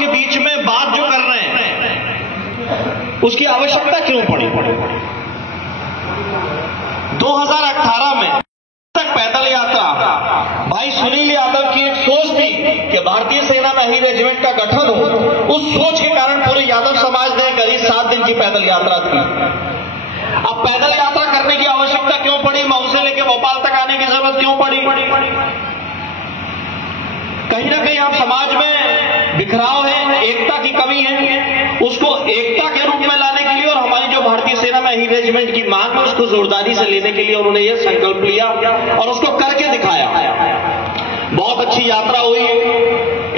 के बीच में बात जो कर रहे हैं उसकी आवश्यकता क्यों पड़ी? 2018 में तक पैदल यात्रा भाई सुनील यादव की एक सोच थी कि भारतीय सेना में ही रेजिमेंट का गठन हो। उस सोच के कारण पूरे यादव समाज ने करीब 7 दिन की पैदल यात्रा की। अब पैदल यात्रा करने की आवश्यकता क्यों पड़ी? मऊ से लेकर भोपाल तक आने की जरूरत क्यों पड़ी? कहीं ना कहीं आप समाज में बिखराव है, एकता की कमी है, उसको एकता के रूप में लाने के लिए और हमारी जो भारतीय सेना में ही रेजिमेंट की मांग है उसको जोरदारी से लेने के लिए उन्होंने ये संकल्प लिया और उसको करके दिखाया। बहुत अच्छी यात्रा हुई।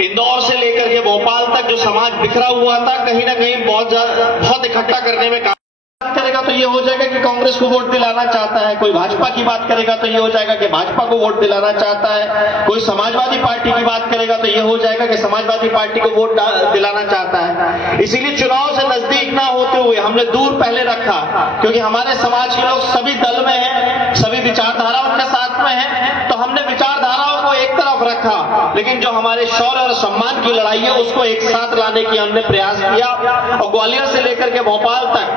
इंदौर से लेकर के भोपाल तक जो समाज बिखरा हुआ था कहीं ना कहीं बहुत इकट्ठा करने में करेगा तो ये हो जाएगा कि कांग्रेस को वोट दिलाना चाहता है, कोई भाजपा की बात करेगा तो ये हो जाएगा कि भाजपा को वोट दिलाना चाहता है, कोई समाजवादी पार्टी की बात करेगा तो ये हो जाएगा कि समाजवादी पार्टी को वोट दिलाना चाहता है। इसीलिए चुनाव से नजदीक ना होते हुए हमने दूर पहले रखा, क्योंकि हमारे समाज के लोग सभी दल में हैं, सभी विचारधाराओं के साथ में हैं, तो हमने विचारधाराओं को एक तरफ रखा, लेकिन जो हमारे शौर्य और सम्मान की लड़ाई है उसको एक साथ लाने की हमने प्रयास किया और ग्वालियर से लेकर के भोपाल तक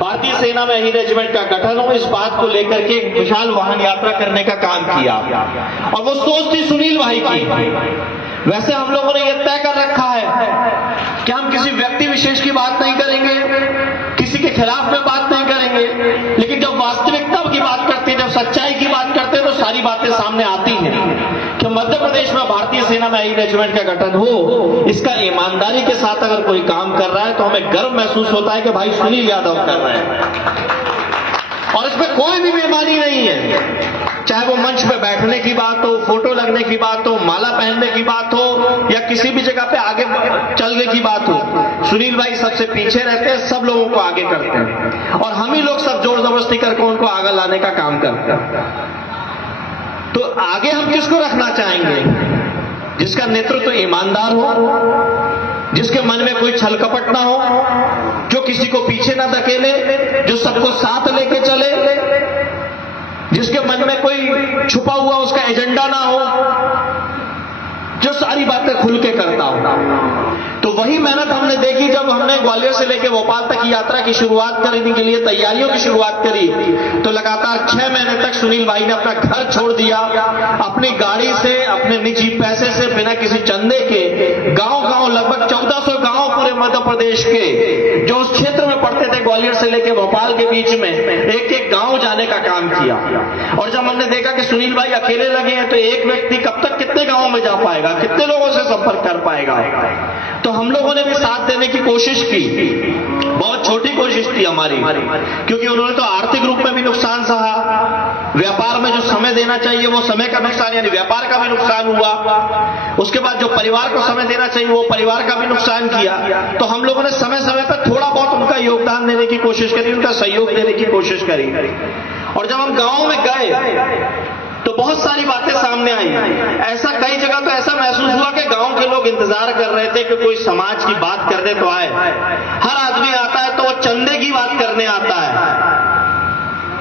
भारतीय सेना में ही रेजिमेंट का गठन हो, इस बात को लेकर के विशाल वाहन यात्रा करने का काम किया। और वो सोच थी सुनील भाई की। वैसे हम लोगों ने यह तय कर रखा है कि हम किसी व्यक्ति विशेष की बात नहीं करेंगे, किसी के खिलाफ में बात नहीं करेंगे, लेकिन जब वास्तविकता की बात करते हैं, जब सच्चाई की बात करते हैं तो सारी बातें सामने आती हैं कि मध्य प्रदेश में भारतीय सेना में ही रेजिमेंट का गठन हो, इसका ईमानदारी के साथ अगर कोई काम कर रहा है तो हमें गर्व महसूस होता है कि भाई सुनील यादव कर रहे हैं और इसमें कोई भी बेईमानी नहीं है। चाहे वो मंच पे बैठने की बात हो, फोटो लगने की बात हो, माला पहनने की बात हो या किसी भी जगह पे आगे चलने की बात हो, सुनील भाई सबसे पीछे रहते हैं, सब लोगों को आगे करते हैं और हम ही लोग सब जोर जबरदस्ती करके उनको आगे लाने का काम करते हैं। तो आगे हम किसको रखना चाहेंगे? जिसका नेतृत्व ईमानदार हो, जिसके मन में कोई छल कपट ना हो, जो किसी को पीछे ना धकेले, जो सबको साथ लेके चले, जिसके मन में कोई छुपा हुआ उसका एजेंडा ना हो, जो सारी बातें खुल के करता हो। तो वही मेहनत हमने देखी जब हमने ग्वालियर से लेकर भोपाल तक की यात्रा की शुरुआत करने के लिए तैयारियों की शुरुआत करी, तो लगातार 6 महीने तक सुनील भाई ने अपना घर छोड़ दिया, अपनी गाड़ी से, अपने निजी पैसे से, बिना किसी चंदे के गांव-गांव, लगभग 1400 गांव पूरे मध्य प्रदेश के जो उस क्षेत्र में पड़ते थे ग्वालियर से लेकर भोपाल के बीच में, एक एक गांव जाने का काम किया। और जब हमने देखा कि सुनील भाई अकेले लगे हैं तो एक व्यक्ति कब तक कितने गांवों में जा पाएगा, कितने लोगों से संपर्क कर पाएगा, तो हम लोगों ने भी साथ देने की कोशिश की। बहुत छोटी कोशिश थी हमारी, क्योंकि उन्होंने तो आर्थिक रूप में भी नुकसान सहा, व्यापार में जो समय देना चाहिए वो समय का नुकसान, यानी व्यापार का भी नुकसान हुआ, उसके बाद जो परिवार को समय देना चाहिए वो परिवार का भी नुकसान किया। तो हम लोगों ने समय समय पर थोड़ा बहुत उनका योगदान देने की कोशिश करी, उनका सहयोग देने की कोशिश करी। और जब हम गांव में गए तो बहुत सारी बातें सामने आई। ऐसा कई जगह तो ऐसा महसूस हुआ कि गांव के लोग इंतजार कर रहे थे कि कोई समाज की बात करने तो आए। हर आदमी आता है तो वो चंदे की बात करने आता है,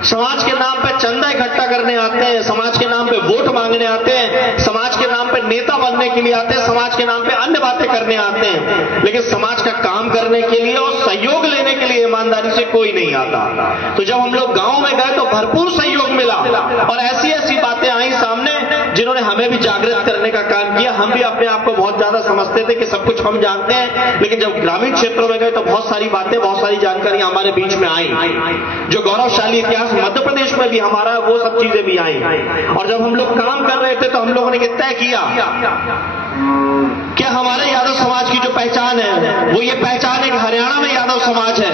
समाज के नाम पे चंदा इकट्ठा करने आते हैं, समाज के नाम पे वोट मांगने आते हैं, समाज के नाम पे नेता बनने के लिए आते हैं, समाज के नाम पे अन्य बातें करने आते हैं, लेकिन समाज का काम करने के लिए और सहयोग लेने के लिए ईमानदारी से कोई नहीं आता। तो जब हम लोग गांव में गए तो भरपूर सहयोग मिला और ऐसी ऐसी बातें आई सामने जिन्होंने हमें भी जागृत करने का काम किया। हम भी अपने आप को बहुत ज्यादा समझते थे कि सब कुछ हम जानते हैं, लेकिन जब ग्रामीण क्षेत्रों में गए तो बहुत सारी बातें, बहुत सारी जानकारियां हमारे बीच में आई। जो गौरवशाली इतिहास मध्य प्रदेश में भी हमारा, वो सब चीजें भी आई। और जब हम लोग काम कर रहे थे तो हम लोगों ने तय किया कि हमारे यादव समाज की जो पहचान है वो ये पहचान है कि हरियाणा में यादव समाज है,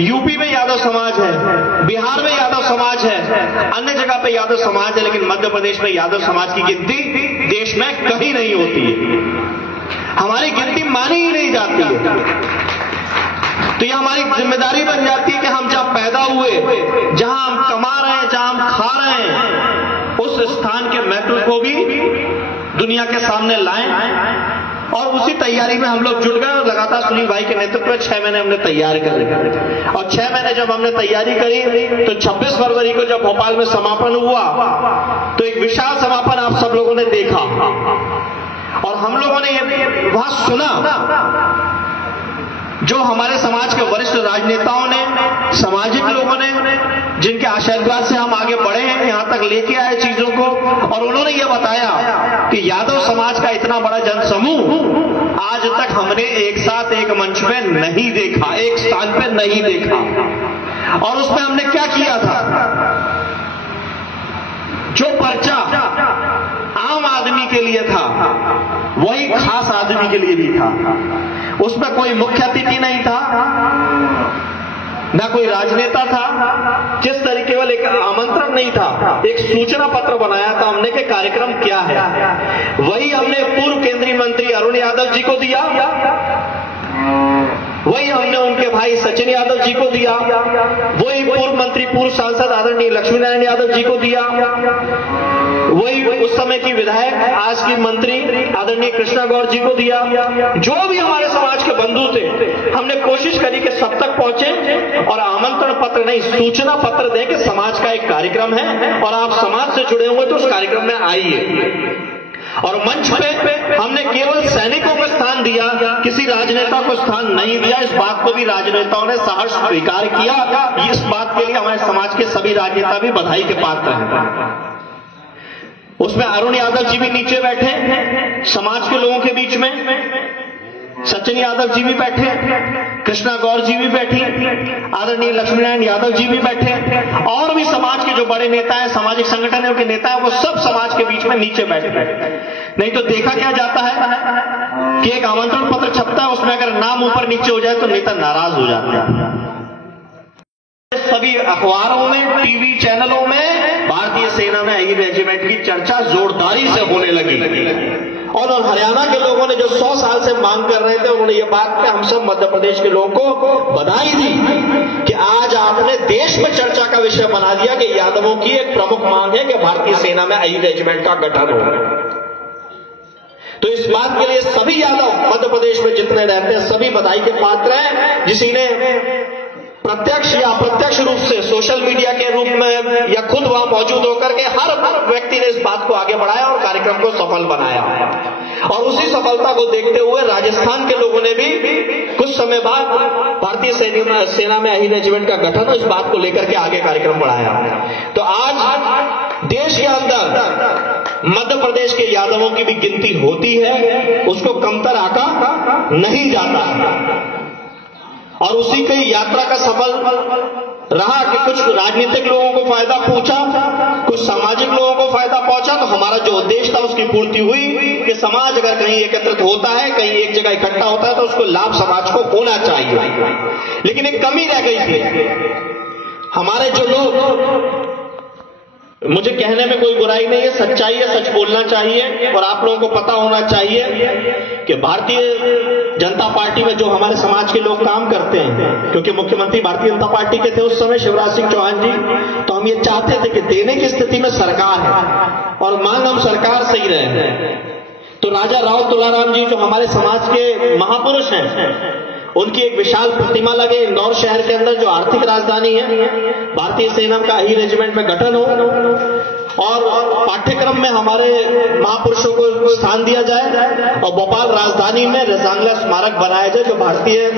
यूपी में यादव समाज है, बिहार में यादव समाज है, अन्य जगह पे यादव समाज है, लेकिन मध्य प्रदेश में यादव समाज की गिनती देश में कहीं नहीं होती है। हमारी गिनती मानी ही नहीं जाती है। तो ये हमारी जिम्मेदारी बन जाती है कि हम जहां पैदा हुए, जहां हम कमा रहे हैं, जहां हम खा रहे हैं, उस स्थान के महत्व को भी दुनिया के सामने लाएं। और उसी तैयारी में हम लोग जुट गए और लगातार सुनील भाई के नेतृत्व में 6 महीने हमने तैयार करी। और 6 महीने जब हमने तैयारी करी तो 26 फरवरी को जब भोपाल में समापन हुआ तो एक विशाल समापन आप सब लोगों ने देखा। और हम लोगों ने ये वहां सुना जो हमारे समाज के वरिष्ठ राजनेताओं ने, सामाजिक लोगों ने, जिनके आशीर्वाद से हम आगे बढ़े हैं, यहां तक लेके आए चीजों को, और उन्होंने ये बताया कि यादव समाज का इतना बड़ा जनसमूह आज तक हमने एक साथ एक मंच पे नहीं देखा, एक स्थान पे नहीं देखा। और उसमें हमने क्या किया था, जो पर्चा आम आदमी के लिए था वही खास आदमी के लिए भी था। उसमें कोई मुख्य अतिथि नहीं था, ना कोई राजनेता था, जिस तरीके वाले एक आमंत्रण नहीं था, एक सूचना पत्र बनाया था हमने कि कार्यक्रम क्या है, वही हमने पूर्व केंद्रीय मंत्री अरुण यादव जी को दिया, वही हमने उनके भाई सचिन यादव जी को दिया, वही पूर्व मंत्री पूर्व सांसद आदरणीय लक्ष्मी नारायण यादव जी को दिया, वही उस समय की विधायक आज की मंत्री आदरणीय कृष्णा गौर जी को दिया। जो भी हमारे समाज के बंधु थे, हमने कोशिश करी कि सब तक पहुंचे और आमंत्रण पत्र नहीं, सूचना पत्र दें कि समाज का एक कार्यक्रम है और आप समाज से जुड़े हुए तो उस कार्यक्रम में आइए। और मंच पे हमने केवल सैनिकों को स्थान दिया, किसी राजनेता को स्थान नहीं दिया। इस बात को भी राजनेताओं ने सहर्ष स्वीकार किया। इस बात के लिए हमारे समाज के सभी राजनेता भी बधाई के पात्र हैं। उसमें अरुण यादव जी भी नीचे बैठे, समाज के लोगों के बीच में सचिन यादव जी भी बैठे, कृष्णा गौर जी भी बैठी, आदरणीय लक्ष्मी नारायण यादव जी भी बैठे, और भी समाज के जो बड़े नेता हैं, सामाजिक संगठनों के नेता हैं, वो सब समाज के बीच में नीचे बैठे। नहीं तो देखा क्या जाता है कि एक आमंत्रण पत्र छपता है, उसमें अगर नाम ऊपर नीचे हो जाए तो नेता नाराज हो जाते हैं। सभी अखबारों में, टीवी चैनलों में भारतीय सेना में आई रेजिमेंट की चर्चा जोरदारी से होने लगी। और हरियाणा के लोगों ने जो 100 साल से मांग कर रहे थे, उन्होंने ये बात कि हम सब मध्य प्रदेश के लोगों को बधाई दी कि आज आपने देश में चर्चा का विषय बना दिया कि यादवों की एक प्रमुख मांग है कि भारतीय सेना में आई रेजिमेंट का गठन हो। तो इस बात के लिए सभी यादव मध्य प्रदेश में जितने रहते हैं सभी बधाई के पात्र हैं। जिसी ने प्रत्यक्ष या अप्रत्यक्ष रूप से सोशल मीडिया के रूप में या खुद वहां मौजूद होकर के हर व्यक्ति ने इस बात को आगे बढ़ाया और कार्यक्रम को सफल बनाया। और उसी सफलता को देखते हुए राजस्थान के लोगों ने भी कुछ समय बाद भारतीय सेना में आई रेजिमेंट का गठन, इस बात को लेकर के आगे कार्यक्रम बढ़ाया। तो आज देश के अंदर मध्य प्रदेश के यादवों की भी गिनती होती है, उसको कमतर आका नहीं जाता है। और उसी की यात्रा का सफल रहा कि कुछ राजनीतिक लोगों को फायदा पहुंचा, कुछ सामाजिक लोगों को फायदा पहुंचा। तो हमारा जो उद्देश्य था उसकी पूर्ति हुई कि समाज अगर कहीं एकत्रित होता है, कहीं एक जगह इकट्ठा होता है, तो उसको लाभ समाज को होना चाहिए। लेकिन एक कमी रह गई थी। हमारे जो लोग, मुझे कहने में कोई बुराई नहीं है, सच्चाई है, सच बोलना चाहिए। और आप लोगों को पता होना चाहिए कि भारतीय जनता पार्टी में जो हमारे समाज के लोग काम करते हैं, क्योंकि मुख्यमंत्री भारतीय जनता पार्टी के थे उस समय शिवराज सिंह चौहान जी, तो हम ये चाहते थे कि देने की स्थिति में सरकार है और मांग हम सरकार से ही रहे। तो राजा राव तुलाराम जी जो हमारे समाज के महापुरुष हैं, उनकी एक विशाल प्रतिमा लगे इंदौर शहर के अंदर, जो आर्थिक राजधानी है। भारतीय सेना का ही रेजिमेंट में गठन हो और पाठ्यक्रम में हमारे महापुरुषों को स्थान दिया जाए और भोपाल राजधानी में रेजांगला स्मारक बनाया जाए, जो भारतीय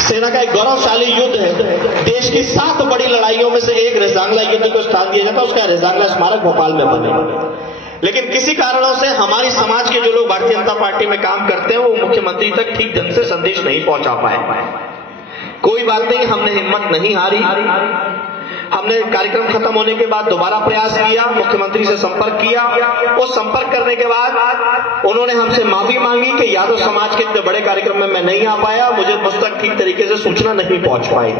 सेना का एक गौरवशाली युद्ध है। देश की 7 बड़ी लड़ाइयों में से एक रेजांगला युद्ध को स्थान दिया जाता है, उसका रेजांगला स्मारक भोपाल में बने। लेकिन किसी कारणों से हमारी समाज के जो लोग भारतीय जनता पार्टी में काम करते हैं, वो मुख्यमंत्री तक ठीक ढंग से संदेश नहीं पहुंचा पाए। कोई बात नहीं, हमने हिम्मत नहीं हारी। हमने कार्यक्रम खत्म होने के बाद दोबारा प्रयास किया, मुख्यमंत्री से संपर्क किया। वो संपर्क करने के बाद उन्होंने हमसे माफी मांगी कि यादव समाज के इतने बड़े कार्यक्रम में मैं नहीं आ पाया, मुझे मुझ तक ठीक तरीके से सूचना नहीं पहुंच पाई।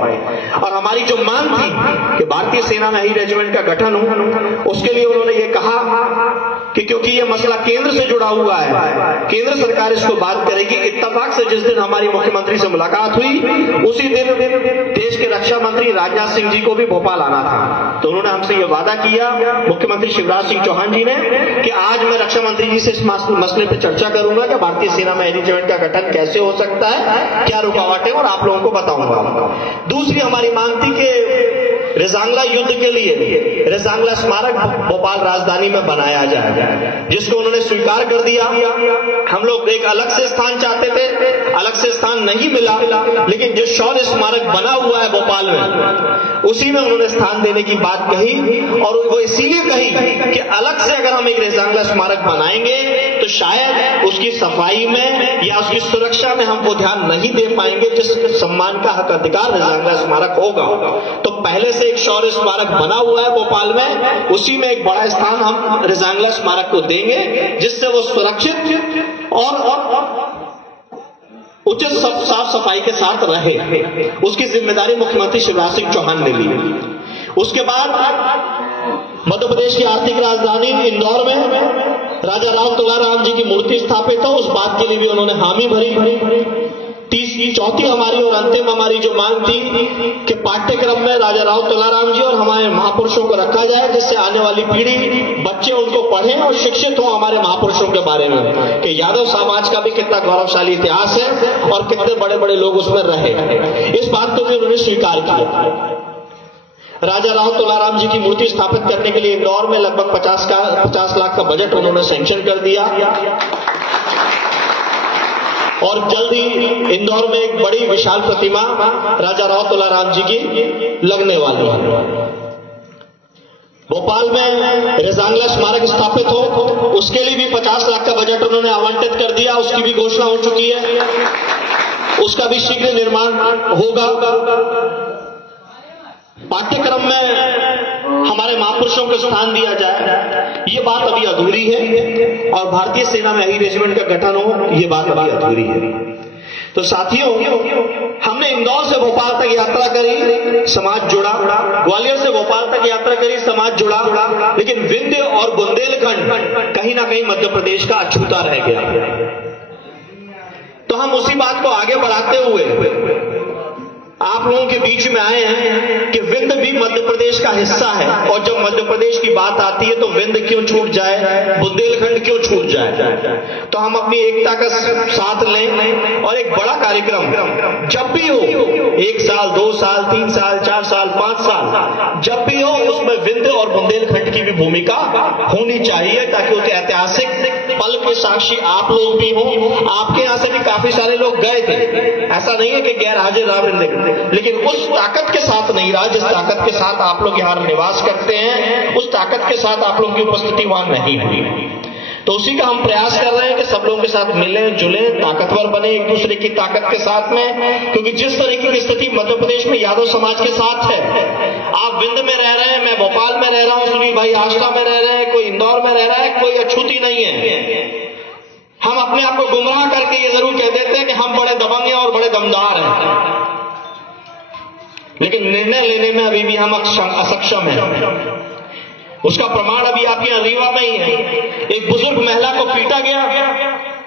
और हमारी जो मांग थी कि भारतीय सेना में ही रेजिमेंट का गठन हो, उसके लिए उन्होंने ये कहा कि क्योंकि ये मसला केंद्र से जुड़ा हुआ है, केंद्र सरकार इसको बात करेगी। इत्तेफाक से जिस दिन हमारी मुख्यमंत्री से मुलाकात हुई, उसी दिन देश के रक्षा मंत्री राजनाथ सिंह जी को भी भोपाल आना था। तो उन्होंने हमसे ये वादा किया, मुख्यमंत्री शिवराज सिंह चौहान जी ने, कि आज मैं रक्षा मंत्री जी से इस मसले पर चर्चा करूंगा कि भारतीय सेना में रेजिमेंट का गठन कैसे हो सकता है, क्या रुकावटें, और आप लोगों को बताऊंगा। दूसरी हमारी मांग थी कि रेजांगला युद्ध के लिए रेजांगला स्मारक भोपाल राजधानी में बनाया जाए, जिसको उन्होंने स्वीकार कर दिया। हम लोग एक अलग से स्थान चाहते थे, अलग से स्थान नहीं मिला, लेकिन जो शौर्य स्मारक बना हुआ है भोपाल में, उसी में उन्होंने स्थान देने की बात कही। और वो इसीलिए कही कि अलग से अगर हम एक रेजांगला स्मारक बनाएंगे तो शायद उसकी सफाई में या उसकी सुरक्षा में हम वो ध्यान नहीं दे पाएंगे जिस सम्मान का हक अधिकार रेजांगला स्मारक होगा। तो पहले से एक शौर्य स्मारक बना हुआ है भोपाल में, उसी में एक बड़ा स्थान हम रेजांगला स्मारक को देंगे, जिससे वो सुरक्षित और उचित साफ सफाई के साथ रहे। उसकी जिम्मेदारी मुख्यमंत्री शिवराज सिंह चौहान ने ली। उसके बाद मध्य प्रदेश की आर्थिक राजधानी इंदौर में राजा राव तुलाराम जी की मूर्ति स्थापित हो, उस बात के लिए भी उन्होंने हामी भरी। चौथी हमारी और अंतिम हमारी जो मांग थी कि पाठ्यक्रम में राजा राव तुलाराम जी और हमारे महापुरुषों को रखा जाए, जिससे आने वाली पीढ़ी, बच्चे उनको पढ़ें और शिक्षित हों हमारे महापुरुषों के बारे में, कि यादव समाज का भी कितना गौरवशाली इतिहास है और कितने बड़े बड़े लोग उसमें रहे। इस बात को भी उन्होंने स्वीकार किया। राजा राव तुलाराम जी की मूर्ति स्थापित करने के लिए इंदौर में लगभग 50 लाख का बजट उन्होंने सैंक्शन कर दिया और जल्द ही इंदौर में एक बड़ी विशाल प्रतिमा राजा राव तुलाराम जी की लगने वाली है। भोपाल में रेजांगला स्मारक स्थापित हो, उसके लिए भी 50 लाख का बजट उन्होंने आवंटित कर दिया, उसकी भी घोषणा हो चुकी है, उसका भी शीघ्र निर्माण होगा। पाठ्यक्रम में हमारे महापुरुषों को स्थान दिया जाए, ये बात अभी अधूरी है, और भारतीय सेना में ही रेजिमेंट का गठन हो, ये बात अभी अधूरी है। तो साथियों, हमने इंदौर से भोपाल तक यात्रा करी, समाज जुड़ा, ग्वालियर से भोपाल तक यात्रा करी, समाज जुड़ा, लेकिन विंध्य और बुंदेलखंड कहीं ना कहीं मध्य प्रदेश का अछूता रह गया। तो हम उसी बात को आगे बढ़ाते हुए आप लोगों के बीच में आए हैं कि विंध्य भी मध्य प्रदेश का हिस्सा है, और जब मध्य प्रदेश की बात आती है तो विंध्य क्यों छूट जाए, बुंदेलखंड क्यों छूट जाए। तो हम अपनी एकता का साथ लें और एक बड़ा कार्यक्रम जब भी हो, 1 साल 2 साल 3 साल 4 साल 5 साल जब भी हो, उसमें विंध्य और बुंदेलखंड की भी भूमिका होनी चाहिए, ताकि उसके ऐतिहासिक पल के साक्षी आप लोग भी हो। आपके यहां से भी काफी सारे लोग गए थे, ऐसा नहीं है कि गैर हाजिर रहा, लेकिन उस ताकत के साथ नहीं रहा जिस ताकत के साथ आप लोग यहां निवास करते हैं, उस ताकत के साथ आप लोगों की उपस्थिति वहां नहीं हुई। तो उसी का हम प्रयास कर रहे हैं कि सब लोगों के साथ मिलें जुलें, ताकतवर बने एक दूसरे की ताकत के साथ में, क्योंकि जिस तरीके की स्थिति मध्य प्रदेश में यादव समाज के साथ है, आप विंध्य में रह रहे हैं, मैं भोपाल में रह रहा हूं, सुनील भाई आष्टा में रह रहे हैं, कोई इंदौर में रह रहा है, कोई अछूती नहीं है। हम अपने आप को गुमराह करके ये जरूर कह देते हैं कि हम बड़े दबंग हैं और बड़े दमदार हैं, लेकिन निर्णय लेने में अभी भी हम असक्षम हैं। उसका प्रमाण अभी आपके यहाँ रीवा में ही है। एक बुजुर्ग महिला को पीटा गया,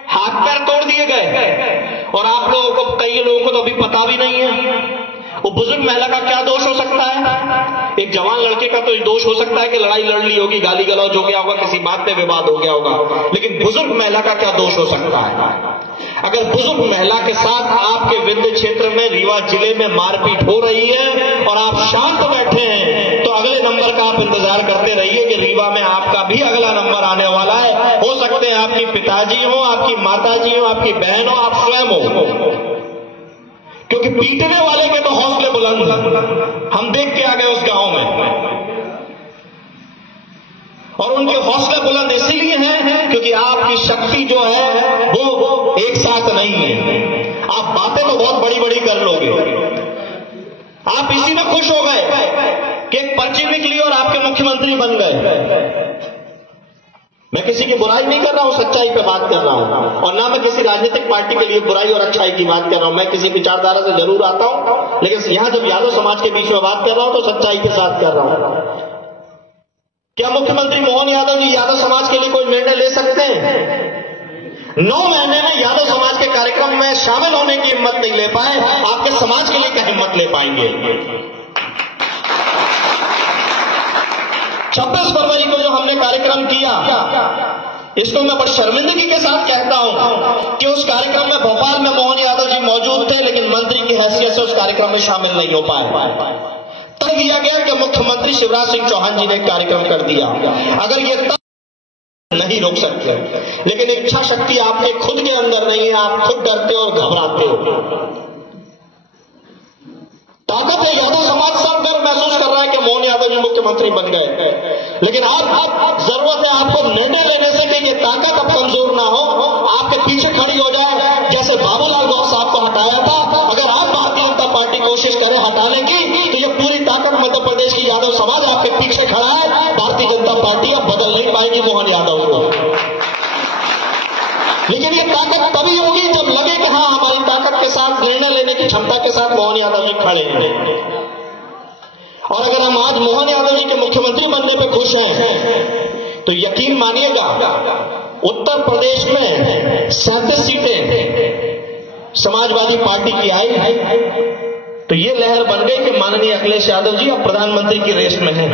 हाथ पैर तोड़ दिए गए, और आप लोगों को, कई लोगों को तो अभी पता भी नहीं है वो बुजुर्ग महिला का क्या दोष हो सकता है। एक जवान लड़के का तो दोष हो सकता है कि लड़ाई लड़ ली होगी, गाली गलौज हो गया होगा, किसी बात पे विवाद हो गया होगा, लेकिन बुजुर्ग महिला का क्या दोष हो सकता है। अगर बुजुर्ग महिला के साथ आपके विंध्य क्षेत्र में, रीवा जिले में मारपीट हो रही है और आप शांत बैठे हैं, तो अगले नंबर का आप इंतजार करते रहिए कि रीवा में आपका भी अगला नंबर आने वाला है। हो सकते हैं आपकी पिताजी हो, आपकी माताजी हो, आपकी बहन हो, आप स्वयं हो, क्योंकि पीटने वाले के तो हौसले बुलंद हम देख के आ गए उस गांव में, और उनके हौसले बुलंद इसीलिए हैं क्योंकि आपकी शक्ति जो है वो एक साथ नहीं है। आप बातें तो बहुत बड़ी बड़ी कर लोगे, आप इसी में खुश हो गए कि एक पर्ची निकली और आपके मुख्यमंत्री बन गए। मैं किसी की बुराई नहीं कर रहा हूं, सच्चाई पे बात कर रहा हूं, और ना मैं किसी राजनीतिक पार्टी के लिए बुराई और अच्छाई की बात कर रहा हूं। मैं किसी विचारधारा से जरूर आता हूं, लेकिन यहां जब यादव समाज के बीच में बात कर रहा हूं तो सच्चाई के साथ कर रहा हूं। क्या मुख्यमंत्री मोहन यादव जी यादव समाज के लिए कोई निर्णय ले सकते हैं? 9 महीने में यादव समाज के कार्यक्रम में शामिल होने की हिम्मत नहीं ले पाए, आपके समाज के लिए क्या हिम्मत ले पाएंगे? 26 फरवरी को जो हमने कार्यक्रम किया, इसको मैं बड़ी शर्मिंदगी के साथ कहता हूं कि उस कार्यक्रम में भोपाल में मोहन यादव जी मौजूद थे, लेकिन मंत्री की हैसियत से उस कार्यक्रम में शामिल नहीं हो पाए। दिया गया कि मुख्यमंत्री शिवराज सिंह चौहान जी ने कार्यक्रम कर दिया। अगर ये नहीं रोक सकते, लेकिन इच्छा शक्ति आपके खुद के अंदर नहीं है, आप खुद डरते और घबराते हो। ताकत है, यादव समाज सब गर्व महसूस कर रहा है कि मोहन यादव जी मुख्यमंत्री बन गए, लेकिन आप जरूरत है आपको निर्णय लेने से कि ये ताकत अब कमजोर ना हो, आपके पीछे खड़ी हो जाए। जैसे बाबूलाल गौर साहब को हटाया था, अगर आप भारतीय जनता पार्टी कोशिश करें हटाने की, तो ये पूरी ताकत मध्य प्रदेश की यादव समाज आपके पीछे खड़ा है। भारतीय जनता पार्टी अब बदल नहीं पाएगी मोहन यादव को, लेकिन ये ताकत तभी होगी जब लगे कि हाँ हमारी ताकत के साथ, निर्णय लेने की क्षमता के साथ मोहन यादव जी खड़े हैं। और अगर हम आज मोहन यादव जी के मुख्यमंत्री बनने पे खुश हैं, तो यकीन मानिएगा उत्तर प्रदेश में 37 सीटें समाजवादी पार्टी की आई, तो ये लहर बन गई कि माननीय अखिलेश यादव जी अब प्रधानमंत्री की रेस में हैं।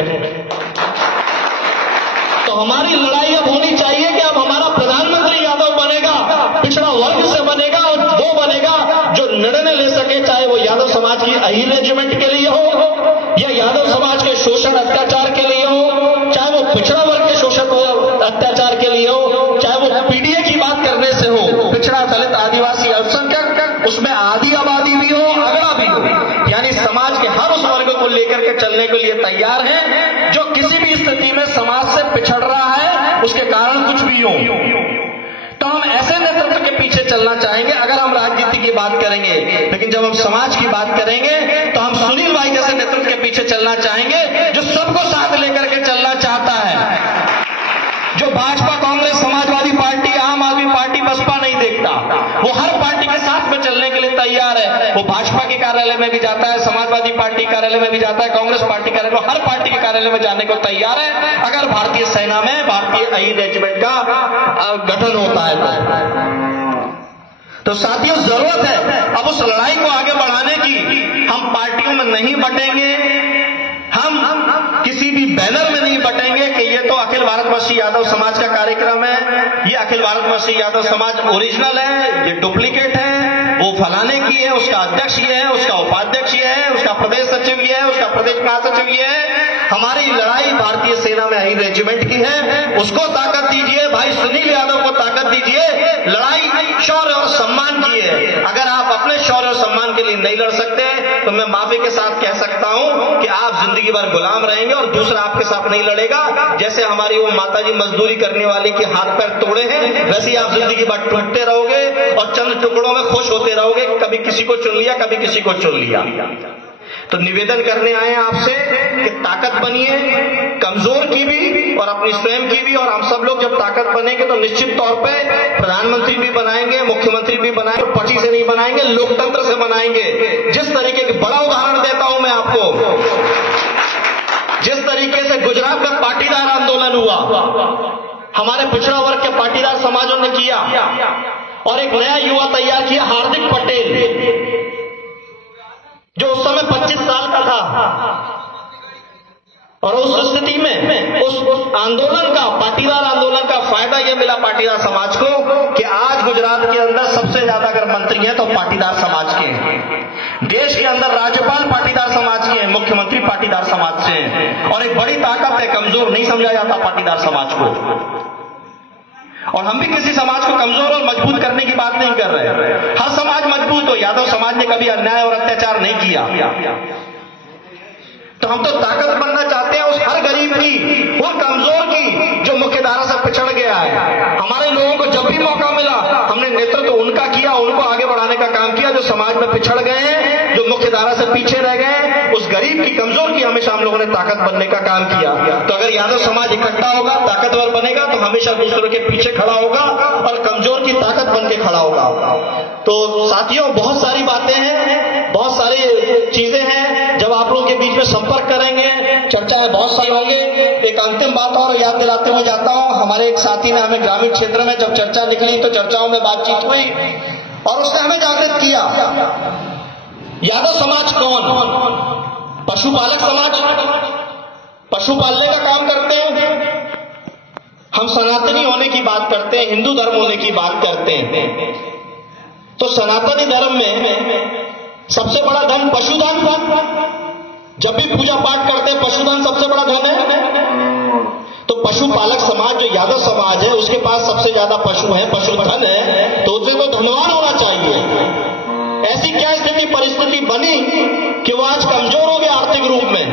तो हमारी लड़ाई अब होनी चाहिए कि अब हमारा प्रधानमंत्री यादव बनेगा, पिछड़ा वर्ग से बनेगा, और वो बनेगा जो निर्णय ले सके, चाहे वो यादव समाज की अहीर रेजिमेंट के लिए हो या यादव समाज के शोषण अत्याचार के लिए हो, चाहे वो पिछड़ा वर्ग के शोषण अत्याचार के लिए हो, चाहे वो पीडीए की बात करने से हो, पिछड़ा दलित आदिवासी अल्पसंख्यक, उसमें आधी आबादी भी हो, अगड़ा भी हो, यानी समाज के हर उस वर्ग को लेकर के चलने के लिए तैयार है जो किसी भी स्थिति में समाज से पिछड़ रहा है, उसके कारण कुछ भी हो। तो हम ऐसे नेतृत्व के पीछे चलना चाहेंगे अगर हम राजनीति की बात करेंगे, लेकिन जब हम समाज की बात करेंगे तो हम सुनील भाई जैसे नेतृत्व के पीछे चलना चाहेंगे जो सबको साथ लेकर के चलना चाहता है, जो भाजपा, कांग्रेस, समाजवादी पार्टी, आम आदमी पार्टी, बसपा नहीं देखता, वो हर पार्टी के साथ में चलने के लिए तैयार है। वो भाजपा के कार्यालय में भी जाता है, समाजवादी पार्टी कार्यालय में भी जाता है, कांग्रेस पार्टी कार्यालय में, हर पार्टी के कार्यालय में जाने को तैयार है अगर भारतीय सेना में भारतीय अहीर रेजिमेंट का गठन होता है तो साथियों जरूरत है अब उस लड़ाई को आगे बढ़ाने की। हम पार्टियों में नहीं बटेंगे, हम किसी भी बैनर में नहीं बटेंगे कि ये तो अखिल भारतवर्षीय यादव समाज का कार्यक्रम है, ये अखिल भारतवर्षीय यादव समाज ओरिजिनल है, ये डुप्लीकेट है, वो फलाने की है, उसका अध्यक्ष ये है, उसका उपाध्यक्ष ये है, उसका प्रदेश सचिव ये है, उसका प्रदेश महासचिव ये है। हमारी लड़ाई भारतीय सेना में अहीर रेजिमेंट की है, उसको ताकत दीजिए, भाई सुनील यादव को ताकत दीजिए, लड़ाई शौर्य और सम्मान की है। अगर आप अपने शौर्य और सम्मान के लिए नहीं लड़ सकते तो मैं माफी के साथ कह सकता हूं कि आप जिंदगी भर गुलाम रहेंगे और दूसरा आपके साथ नहीं लड़ेगा। जैसे हमारी वो माताजी मजदूरी करने वाली के हाथ पैर तोड़े हैं, वैसे ही आप जिंदगी भर टूटते रहोगे और चंद टुकड़ों में खुश होते रहोगे, कभी किसी को चुन लिया, कभी किसी को चुन लिया। तो निवेदन करने आए आपसे कि ताकत बनिए, कमजोर की भी और अपनी स्वयं की भी, और हम सब लोग जब ताकत बनेंगे तो निश्चित तौर पे प्रधानमंत्री भी बनाएंगे, मुख्यमंत्री भी बनाएंगे, पार्टी से नहीं बनाएंगे, लोकतंत्र से बनाएंगे। जिस तरीके की बड़ा उदाहरण देता हूं मैं आपको, जिस तरीके से गुजरात में पाटीदार आंदोलन हुआ, हमारे पिछड़ा वर्ग के पाटीदार समाजों ने किया और एक नया युवा तैयार किया, हार्दिक पटेल, जो उस समय 25 साल का था। और उस स्थिति में उस आंदोलन का, पाटीदार आंदोलन का फायदा यह मिला पाटीदार समाज को कि आज गुजरात के अंदर सबसे ज्यादा अगर मंत्री हैं तो पाटीदार समाज के हैं, देश के अंदर राज्यपाल पाटीदार समाज के हैं, मुख्यमंत्री पाटीदार समाज से हैं। और एक बड़ी ताकत है, कमजोर नहीं समझा जाता पाटीदार समाज को। और हम भी किसी समाज को कमजोर और मजबूत करने की बात नहीं कर रहे, हर समाज मजबूत हो। यादव समाज ने कभी अन्याय और अत्याचार नहीं किया, तो हम तो ताकत बनना चाहते हैं उस हर गरीब की, उन कमजोर की जो मुख्यधारा से पिछड़ गया है। हमारे लोगों को जब भी मौका मिला हमने नेतृत्व उनका किया, उनको आगे बढ़ाने का काम किया जो समाज में पिछड़ गए हैं, जो मुख्यधारा से पीछे रह गए। उस गरीब की, कमजोर की हमेशा हम लोगों ने ताकत बनने का काम किया। तो अगर यादव समाज इकट्ठा होगा, ताकतवर बनेगा, तो हमेशा दूसरों के पीछे खड़ा होगा और कमजोर की ताकत बन के खड़ा होगा। तो साथियों, बहुत सारी बातें हैं, बहुत सारी चीजें हैं, जब आप लोगों के बीच में संपर्क करेंगे, चर्चाएं बहुत सारी होंगी। एक अंतिम बात और याद दिलाते हुए जाता हूं, हमारे एक साथी ने हमें ग्रामीण क्षेत्र में जब चर्चा निकली तो चर्चाओं में बातचीत हुई और उसने हमें जागृत किया। यादव समाज कौन? पशुपालक समाज, पशु पालने का काम करते हैं। हम सनातनी होने की बात करते हैं, हिंदू धर्म होने की बात करते हैं। तो सनातनी धर्म में सबसे बड़ा धर्म पशुधन, जब भी पूजा पाठ करते हैं पशुधन सबसे बड़ा धन है, तो पशुपालक समाज जो यादव समाज है उसके पास सबसे ज्यादा पशु है, पशुधन है, तो उसे तो धनवान होना चाहिए। ऐसी क्या स्थिति परिस्थिति बनी कि वो आज कमजोर हो गया आर्थिक रूप में?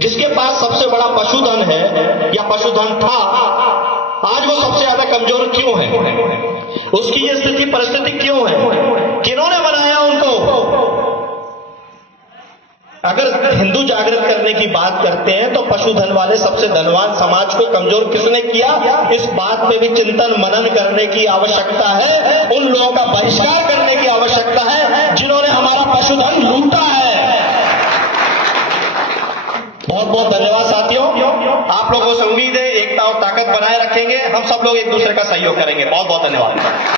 जिसके पास सबसे बड़ा पशुधन है या पशुधन था, आज वो सबसे ज्यादा कमजोर क्यों है? उसकी ये स्थिति परिस्थिति क्यों है? किन्होंने बनाया उनको? अगर हिंदू जागृत करने की बात करते हैं तो पशुधन वाले सबसे धनवान समाज को कमजोर किसने किया? इस बात में भी चिंतन मनन करने की आवश्यकता है। उन लोगों का बहिष्कार करने की आवश्यकता है जिन्होंने हमारा पशुधन लूटा है। बहुत बहुत धन्यवाद साथियों। आप लोगों से उम्मीद है एकता और ताकत बनाए रखेंगे, हम सब लोग एक दूसरे का सहयोग करेंगे। बहुत बहुत धन्यवाद।